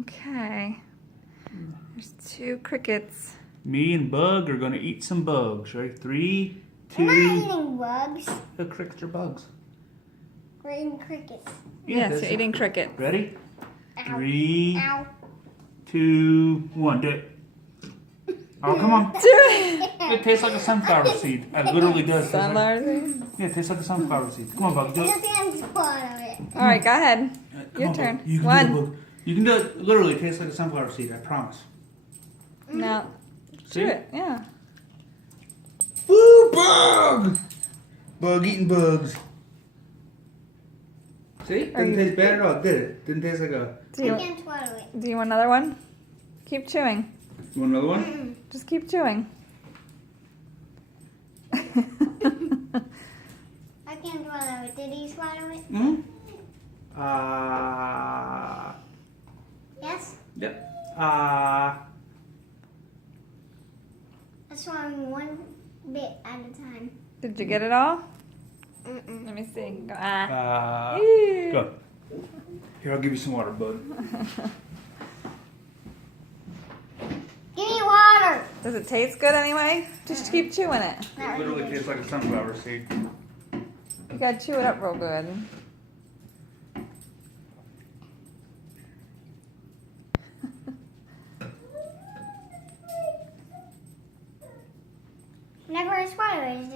Okay. There's 2 crickets. Me and Bug are gonna eat some bugs. Right? 3, 2. I'm not eating bugs. The crickets are bugs. We're eating crickets. Yes, that's you're it. eating cricket. Ready? Ow. 3, Ow. 2, 1. Do it. Oh, come on. Do it! It tastes like a sunflower seed. It literally does. Taste like, Sunflower seed. yeah, it tastes like a sunflower seed. Come on, Bug. Do it. Just the spot of it. Alright, go ahead. Come Your on, turn. Bug. You can 1. do it, Bug. You can do it. Literally, it tastes like a sunflower seed. I promise. Now, See? do it. Yeah. Woo, Bug! Bug eating bugs. See? Are Didn't you- taste bad at all, did it? Didn't taste like a... Do you, I can't swallow it. do you want another one? Keep chewing. You want another one? Just keep chewing. I can't swallow it. Did he swallow it? Hmm? Yes? Yep. I'm swallowing one bit at a time. Did you get it all? Mm-mm. Let me see. Go, ah. Go. Here, I'll give you some water, Bud. Give me water. Does it taste good anyway? Just keep chewing it. Not It literally really. tastes like a sunflower seed. You gotta chew it up real good. Whenever I swallow it, it's